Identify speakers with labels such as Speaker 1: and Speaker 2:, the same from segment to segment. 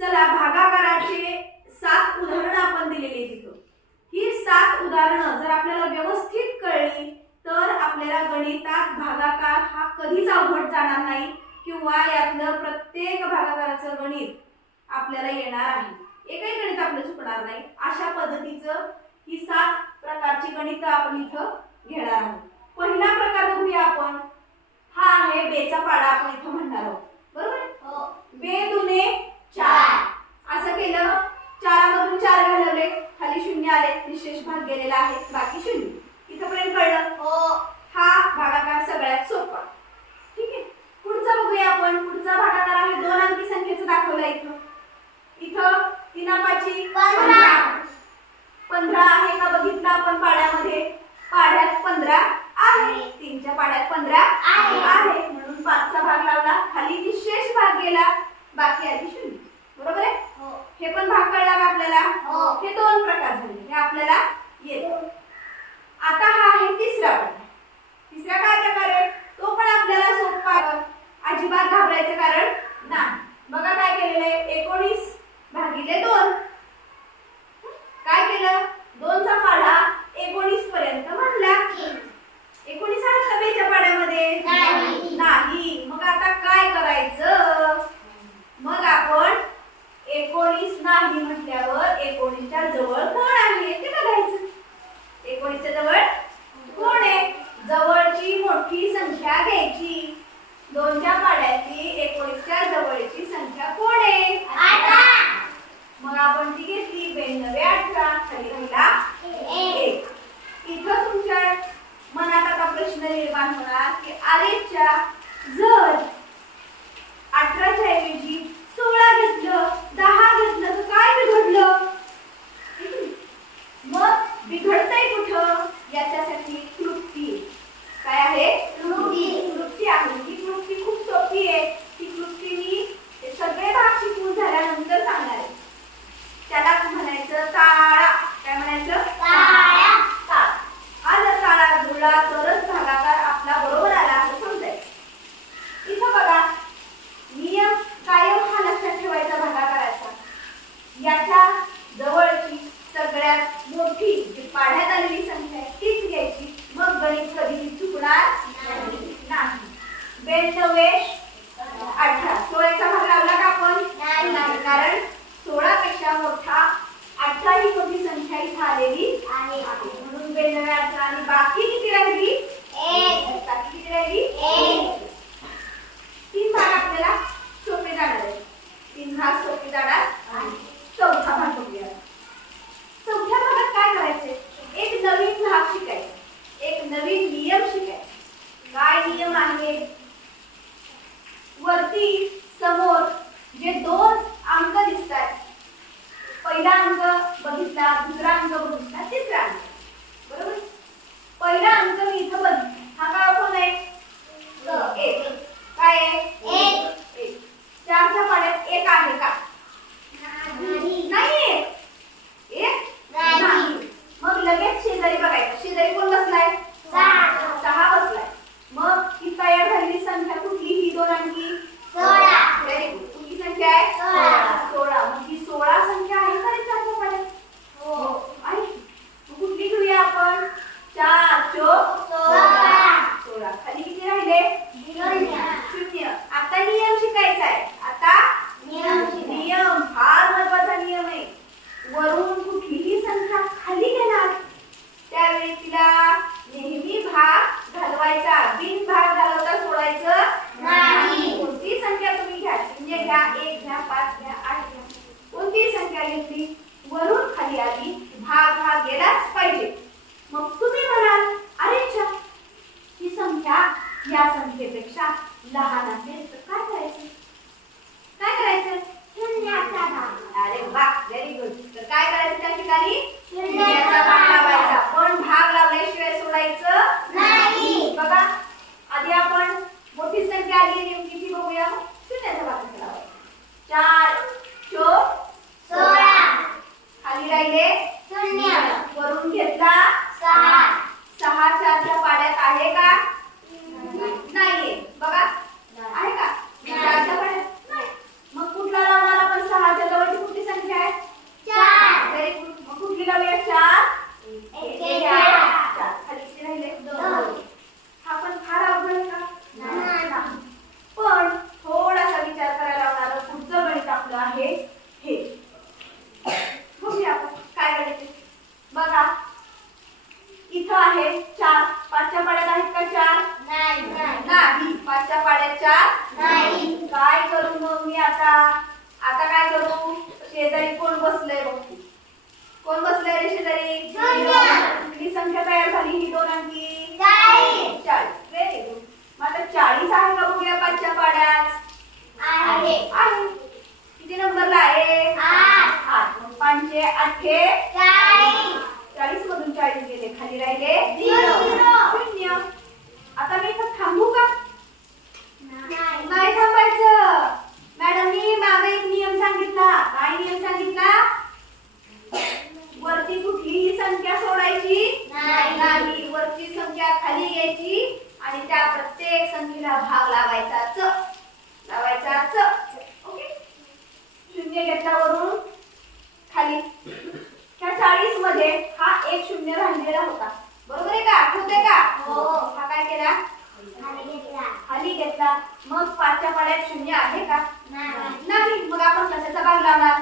Speaker 1: चला भागाकाराचे सात उदाहरणं आपण दिलेली तिथं ही सात उदाहरणं जर आपल्याला व्यवस्थित कळली तर आपल्याला गणितात भागाकार हा कधीच अवघड जाणार नाही किंवा यातलं प्रत्येक भागाकाराचं गणित आपल्याला येणार आहे. एकही गणित आपलं चुकणार नाही. अशा पद्धतीचं ही सात प्रकारची गणित आपण इथं घेणार आहोत. पहिला प्रकार बघूया आपण. हा आहे बेचा पाडा आपण इथं म्हणणार आहोत. बरोबर? हो. बे दुने चार. असं केलं चारामधून चार घालवले. खाली शून्य आले निशेष भाग गेलेला बघितला दुसरा अंक बघितला तिसरा अंक बरोबर? पहिला अंक मी इथं बघितला. हा काय कोण आहे? एक. काय आहे? चारच्या पाण्यात एक आहे का? नाही. एक?
Speaker 2: नाही.
Speaker 1: मग लगेच शेजारी बघायचं. शेजारी कोण बसलाय?
Speaker 2: सहा.
Speaker 1: बसलाय. मग ही तयार झालेली संख्या कुठली? ही दोन अंकी घ्या एक घ्या पाच घ्या आठ घ्या. कोणतीही संख्या घेतली? वरून खाली आली भाग हा गेलाच पाहिजे. मग तुम्ही म्हणाल अरे चा ही संख्या या संख्येपेक्षा लहान असेल तर काय करायचं? काय करायचं?
Speaker 2: शून्याचा भाग.
Speaker 1: अरे वा व्हेरी गुड तर काय करायचं त्या ठिकाणी?
Speaker 2: शून्याचा
Speaker 1: भाग लावायचा. पण भाग लावल्याशिवाय सोडायचं
Speaker 2: नाही.
Speaker 1: बघा आधी आपण मोठी संख्या आली नेमकी ती बघूया. शून्याचा भाग. चार. बरोबर आहे का? आठवते का?
Speaker 2: हो.
Speaker 1: हा. काय केला?
Speaker 2: खाली घेतला.
Speaker 1: मग पाचच्या पाड्यात शून्य आहे का?
Speaker 2: नाही.
Speaker 1: मग आपण कशाचा भाग लावणार?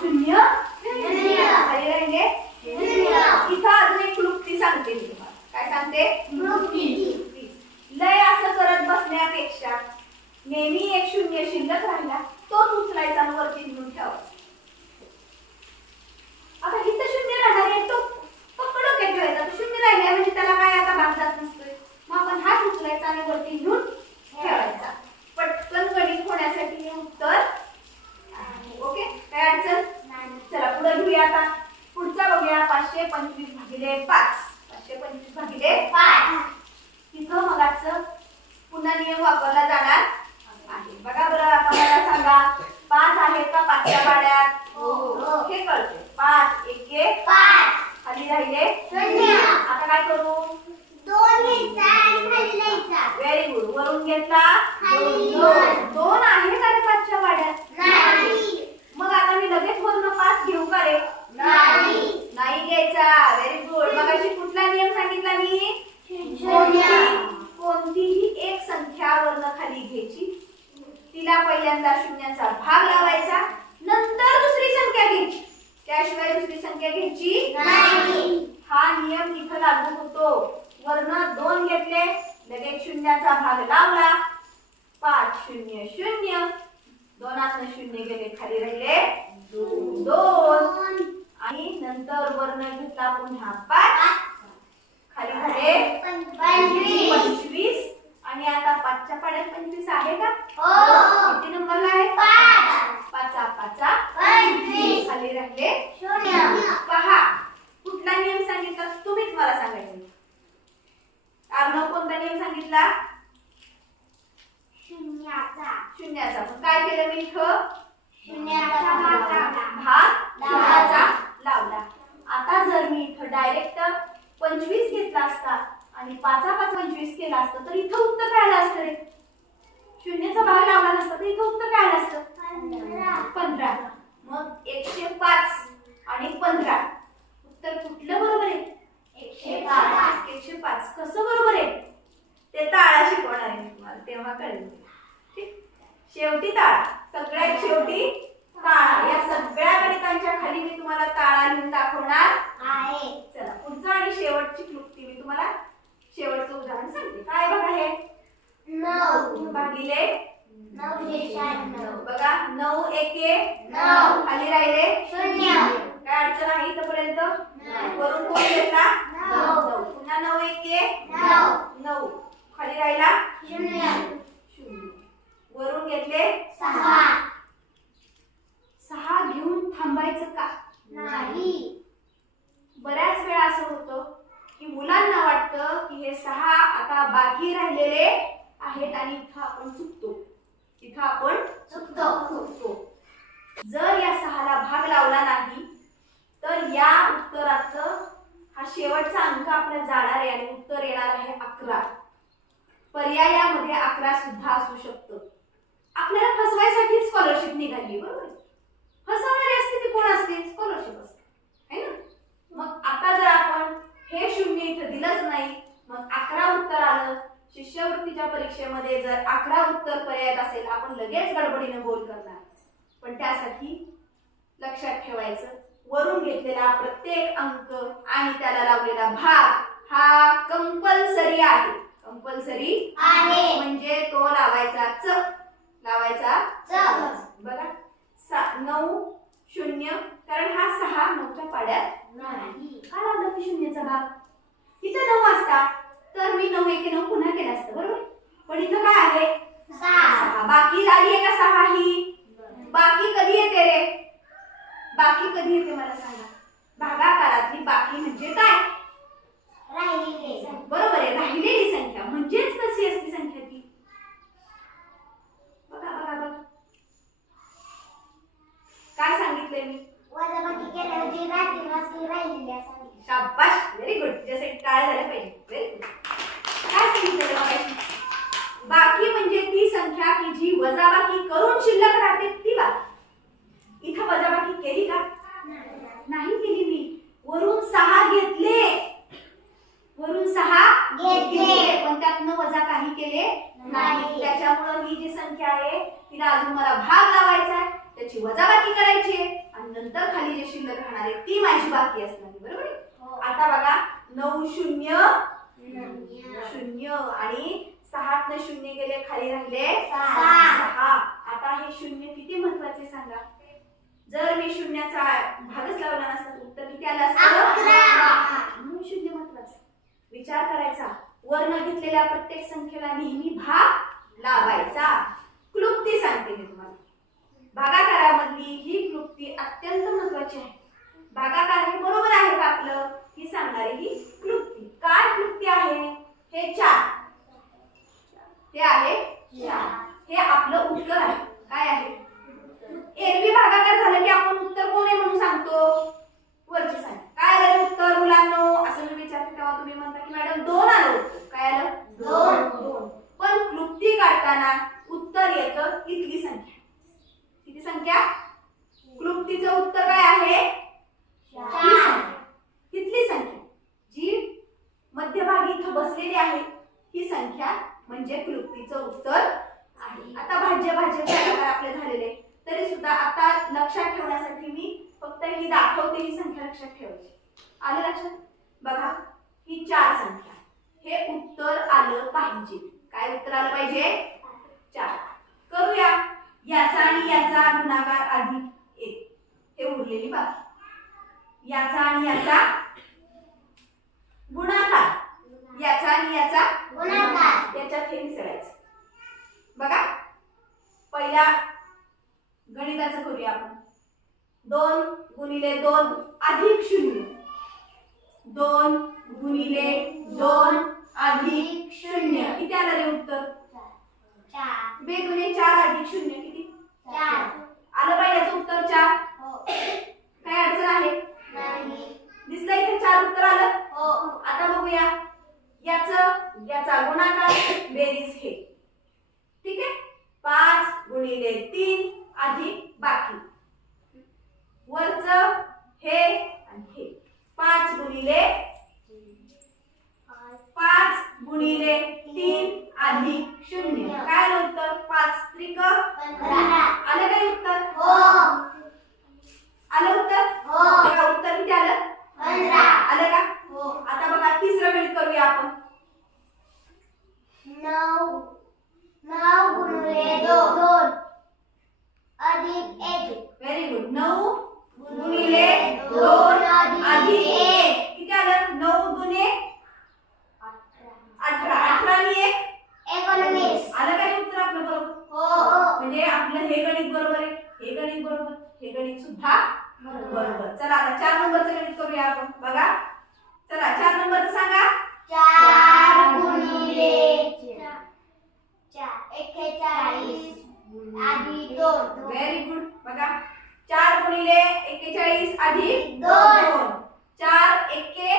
Speaker 2: शून्य.
Speaker 1: खाली राहिले.
Speaker 2: शून्य.
Speaker 1: इथं अजून एक क्लुप्ती सांगते मी काय सांगते. लय असं करत बसण्यापेक्षा नेहमी एक शून्य शिल्लक राहिला तोच उचलायचा वरती घेऊन ठेवायचा. आता इथं शून्य राहणार आहे तो डोक्यात ठेवायचा तो शून्य राहिलाय म्हणजे त्याला काय आता भाग जात नसतोय मग आपण हात उचलायचा आणि वरती घेऊन ठेवायचा पटकन गणित होण्यासाठी हे उत्तर आहे. ओके काय अडचण
Speaker 2: नाही.
Speaker 1: चला पुढे घेऊया आता पुढचा बघूया पाचशे पंचवीस भागिले पाच पाचशे पंचवीस भागिले
Speaker 2: पाच.
Speaker 1: तिथं मगाच पुन्हा नियम वापरला जाणार आहे बघा बरं आता मला सांगा पाच आहेत का पाचच्या पाड्यात
Speaker 2: हो.
Speaker 1: हे कळते पाच एक एक
Speaker 2: पाच.
Speaker 1: खाली राहिले
Speaker 2: शून्य.
Speaker 1: आता काय करू
Speaker 2: दोन घ्यायचा आणि खाली लिहायचा.
Speaker 1: व्हेरी गुड वरून घेतला? दोन. आहेत का रे पाचच्या पाड्यात
Speaker 2: नाही.
Speaker 1: मग आता मी लगेच वरून पाच घेऊ का रे?
Speaker 2: नाही.
Speaker 1: नाही घ्यायचा. व्हेरी गुड मग अशी कुठला नियम सांगितला मी? कोणतीही एक संख्या वर्ण खाली घ्यायची. तिला पहिल्यांदा शून्याचा भाग लावायचा. नंतर दुसरी संख्या घ्यायची. त्याशिवाय दुसरी संख्या घ्यायची
Speaker 2: नाही.
Speaker 1: हा नियम इथं लागू होतो. वर्ण दोन घेतले. लगेच शून्याचा भाग लावला पाच शून्य शून्य दोनात शून्य गेले खाली राहिले दोन
Speaker 2: दोन.
Speaker 1: आणि नंतर वर्ण घेतला पुन्हा पाच खाली झाले
Speaker 2: पंचवीस.
Speaker 1: आणि आता पाचच्या पाड्यात पंचवीस आहे का
Speaker 2: हो.
Speaker 1: किती नंबरला आहे
Speaker 2: पाच.
Speaker 1: पाचा पाचा. खाली राहिले
Speaker 2: शून्य.
Speaker 1: पहा कुठला नियम सांगितला तुम्हीच मला सांगायचं अर्णव कोणता नियम सांगितला?
Speaker 2: शून्याचा.
Speaker 1: शून्याचा. पण काय केलं मी इथं?
Speaker 2: शून्याचा भाग लावला.
Speaker 1: भाग
Speaker 2: लावला.
Speaker 1: आता जर मी इथं डायरेक्ट पंचवीस घेतला असता आणि पाचा पाच पंचवीस केला असतं तर इथं उत्तर काय आलं असतं रे. शून्याचा भाग लावला नसता तर इथं उत्तर काय आलं असतं.
Speaker 2: पंधरा.
Speaker 1: मग एकशे पाच आणि पंधरा. उत्तर कुठलं बरोबर आहे?
Speaker 2: एकशे पाच.
Speaker 1: एकशे पाच कसं बरोबर आहे ते ताळा शिकवणार आहे तुम्हाला तेव्हा कळेल ठीक? शेवटी ताळा सगळ्या शेवटी ताळा या सगळ्या गणितांच्या खाली मी तुम्हाला ताळा लिहून दाखवणार
Speaker 2: आहे.
Speaker 1: चला पुढचं आणि शेवटची क्लुप्ती मी तुम्हाला शेवटचं उदाहरण सांगते काय बघा हे
Speaker 2: नऊ.
Speaker 1: भागिले
Speaker 2: नऊशे शहाण्णव.
Speaker 1: बघा नऊ एके
Speaker 2: नऊ.
Speaker 1: खाली राहिले
Speaker 2: शून्य.
Speaker 1: काय अडचण आहे इथपर्यंत
Speaker 2: नाही.
Speaker 1: वरून कोण घेतला
Speaker 2: नऊ.
Speaker 1: पुन्हा नऊ एके
Speaker 2: नऊ.
Speaker 1: नऊ खाली राहिला
Speaker 2: शून्य.
Speaker 1: शून्य वरून घेतले
Speaker 2: सहा.
Speaker 1: सहा घेऊन थांबायचं का
Speaker 2: नाही.
Speaker 1: बऱ्याच वेळा असं होतं की मुलांना वाटतं की हे सहा आता बाकी राहिलेले आहेत आणि इथं आपण चुकतो इथं आपण
Speaker 2: चुकतो.
Speaker 1: चुकतो जर या सहाला भाग लावला नाही तर या उत्तराचं हा शेवटचा अंक आपल्या जाणार आहे आणि उत्तर येणार आहे अकरा पर्यायामध्ये अकरा सुद्धा असू शकतं आपल्याला फसवायसाठी स्कॉलरशिप निघाली बरोबर? फसवणारी असते ती कोण असते? स्कॉलरशिप असते. है ना? मग आता जर आपण हे शून्य इथं दिलंच नाही मग अकरा उत्तर आलं. शिष्यवृत्तीच्या परीक्षेमध्ये जर अकरा उत्तर पर्यायात असेल आपण लगेच गडबडीने गोल करणार. पण त्यासाठी लक्षात ठेवायचं वरून घेतलेला प्रत्येक अंक आणि त्याला लावलेला भाग हा कंपल्सरी आहे. कंपल्सरी
Speaker 2: आहे.
Speaker 1: म्हणजे तो लावायचा च. लावायचा
Speaker 2: चौरस.
Speaker 1: बघा. नऊ शून्य. कारण हा सहा नऊच्या पाड्यात
Speaker 2: नाही.
Speaker 1: का लावला मी शून्याचा भाग? इथं नऊ असता तर मी नऊ एके नऊ पुन्हा केला असतं बरोबर? पण इथं काय आहे?
Speaker 2: सहा.
Speaker 1: बाकी आली आहे का सहा ही? बाकी कधी येते रे? बाकी कधी येते मला सांगा? भागाकारातली बाकी म्हणजे काय?
Speaker 2: राहिलेले.
Speaker 1: बरोबर आहे. राहिलेली संख्या म्हणजेच कशी असते संख्या ती बघा बघा बघा काय सांगितलंय मी?
Speaker 2: वजाबाकी केल्यावरती राहतील वाजती राहिलेली असावी
Speaker 1: शाबाश व्हेरी गुड तुझ्यासाठी टाळ्या झाल्या पाहिजे व्हेरी गुड काय सांगितलं बघायची बाकी म्हणजे ती संख्या की जी वजाबाकी करून शिल्लक राहते ती बाकी इथं वजाबाकी केली का नाही केली मी वरून सहा घेतले वरून सहा
Speaker 2: घेतले.
Speaker 1: पण त्यातनं वजा काही केले नाही
Speaker 2: नाही.
Speaker 1: त्याच्यामुळं ही जी संख्या आहे तिला अजून मला भाग लावायचा आहे त्याची वजाबाकी करायची आहे आणि नंतर खाली जे शिल्लक राहणार आहे ती माझी बाकी असणार आहे. बरोबर आहे?
Speaker 2: हो.
Speaker 1: आता बघा नऊ शून्य शून्य आणि सहातनं शून्य गेले खाली राहिले
Speaker 2: सहा.
Speaker 1: आता हे शून्य किती महत्त्वाचे सांगा? जर मी शून्याचा भागच लावला नसता तर उत्तर किती आलं असतं. म्हणून शून्य महत्वाचं. विचार करायचा. वर्ण घेतलेल्या प्रत्येक संख्येला नेहमी भाग लावायचा. क्लुप्ती सांगते मी तुम्हाला. भागाकारामधली ही क्लुप्ती अत्यंत महत्वाची आहे. भागाकार हे बरोबर आहे का आपलं? ही सांगणारी ही क्लुप्ती. काय क्लुप्ती आहे? हे चार. ते आहे चार. हे आपलं उत्तर आहे. काय आहे? एरवी भागाकार झालं की आपण उत्तर कोण आहे म्हणून सांगतो? वरची सांग काय आलं उत्तर मुलांनो? असं मी विचारते तेव्हा तुम्ही म्हणता की मॅडम दोन आलं उत्तर. काय आलं?
Speaker 2: दोन.
Speaker 1: दोन. पण क्लुप्ती काढताना उत्तर येतं इथली संख्या. किती संख्या क्लुप्तीचं उत्तर काय आहे ही संख्या इथली संख्या जी मध्यभागी इथं बसलेली आहे ही संख्या म्हणजे क्लुप्तीचं उत्तर आहे आता भाज्य भाज्य प्रकार आपले झालेले तरी सुद्धा आता लक्षात ठेवण्यासाठी मी फक्त ही दाखवते ही संख्या लक्षात ठेवायची. आलं लक्षात? बघा ही चार संख्या. हे उत्तर आलं पाहिजे. काय उत्तर आलं पाहिजे? चार. करूया. याचा आणि याचा गुणाकार अधिक एक. हे उरलेली बाकी. याचा आणि याचा गुणाकार. याचा आणि याचा
Speaker 2: गुणाकार.
Speaker 1: याच्यात हे मिसळायचं. बघा. पहिल्या गणिताचं करूया आपण. दोन गुणिले दोन अधिक शून्य. दोन गुणिले दोन अधिक शून्य. किती आलं रे उत्तर?
Speaker 2: चार.
Speaker 1: बे गुणे चार अधिक शून्य किती? आलं पाहिजे याचं उत्तर चार.
Speaker 2: हो.
Speaker 1: काय अडचण आहे?
Speaker 2: नाही.
Speaker 1: दिसलं इथे चार उत्तर आलं?
Speaker 2: हो.
Speaker 1: आता बघूया. याचं याचा गुणाकार बेरीज हे ठीक आहे? पाच गुणिले तीन अधिक बाकी. वरच हे आणि हे. पाच गुणिले पाच गुणिले तीन अधिक शून्य. काय आलं उत्तर? पाच. त्रिक? आलं काय उत्तर?
Speaker 2: हो.
Speaker 1: आलं उत्तर?
Speaker 2: हो.
Speaker 1: बघा, उत्तर किती आलं? आलं का?
Speaker 2: हो.
Speaker 1: आता बघा तिसरं गणित करूया आपण.
Speaker 2: नऊ. नऊ गुणिले दोन. अधिक एक.
Speaker 1: व्हेरी गुड नऊ गुणिले दोन अधिक एक किती आलं नऊ गुणे अठरा अठरा आणि एक
Speaker 2: एकोणवीस
Speaker 1: आलं काय उत्तर आपलं बरोबर
Speaker 2: हो
Speaker 1: म्हणजे आपलं हे गणित बरोबर आहे हे गणित बरोबर हे गणित सुद्धा बरोबर चला आता चार नंबरचं गणित करूया आपण बघा चला चार नंबरचं सांगा
Speaker 2: चार गुणिले चार एक्केचाळीस अधिक दोन
Speaker 1: व्हेरी गुड बघा चार गुणिले एक्केचाळीस अधिक
Speaker 2: दोन.
Speaker 1: चार एक्के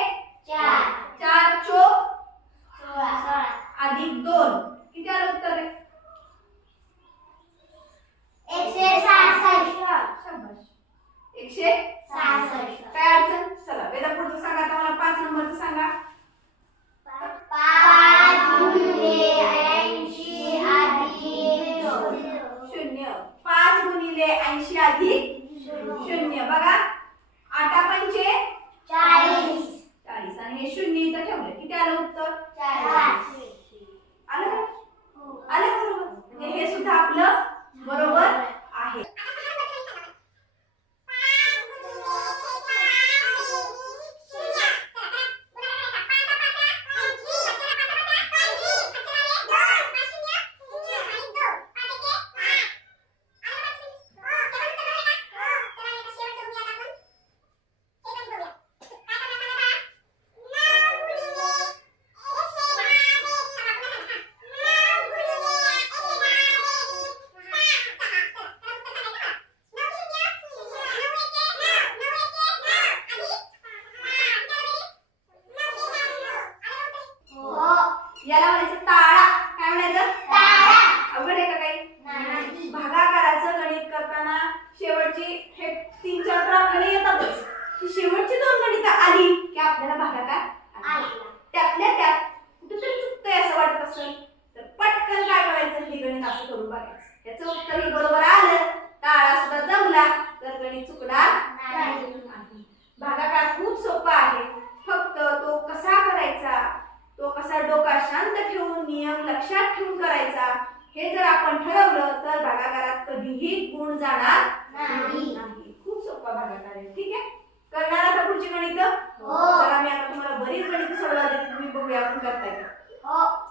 Speaker 2: चार
Speaker 1: चार चोक
Speaker 2: सोळा सोळा
Speaker 1: अधिक दोन किती आलं उत्तर रे?
Speaker 2: एकशे सहासष्ट
Speaker 1: शाबास. एकशे
Speaker 2: सहासष्ट
Speaker 1: काय अडचण चला वेदा पुढचं सांगा आता मला पाच नंबरचं सांगा
Speaker 2: पाच गुणिले ऐंशी अधिक दोन
Speaker 1: शून्य पाच गुणिले ऐंशी अधिक शून्य बघा आठा पंचे
Speaker 2: चाळीस
Speaker 1: चाळीस शून्य इथं ठेवलं किती आलं उत्तर? आलं का? आलं बरोबर म्हणजे हे सुद्धा आपलं बरोबर आहे
Speaker 2: हो
Speaker 1: याला म्हणायचं ताळा काय म्हणायचं
Speaker 2: ताळा.
Speaker 1: अवघड आहे का काही
Speaker 2: नाही.
Speaker 1: भागाकाराचं गणित करताना शेवटची हे तीन चार प्रमाणे येतातच ही शेवटची दोन गणितं आली की आपल्याला भागाकार आला.
Speaker 2: आला.
Speaker 1: त्यातल्या त्यात कुठेतरी चुकतंय असं वाटत असेल तर पटकन काय करायचं हे गणित असं करून बघायचं. त्याचं उत्तर हे बरोबर आलं. ताळा सुद्धा जमला. तर गणित चुकणार
Speaker 2: नाही.
Speaker 1: भागाकार खूप सोपा आहे. फक्त तो कसा करायचा? तो कसा डोका शांत ठेवून नियम लक्षात ठेवून करायचा? हे जर आपण ठरवलं तर भागाकारात कधीही गुण जाणार
Speaker 2: नाही.
Speaker 1: खूप सोपा भागाकार आहे. ठीक आहे? करणार आता पुढची गणित?
Speaker 2: हो.
Speaker 1: चला मी आता तुम्हाला बरीच गणित सोडवा देते तुम्ही बघूया आपण करताय
Speaker 2: हो.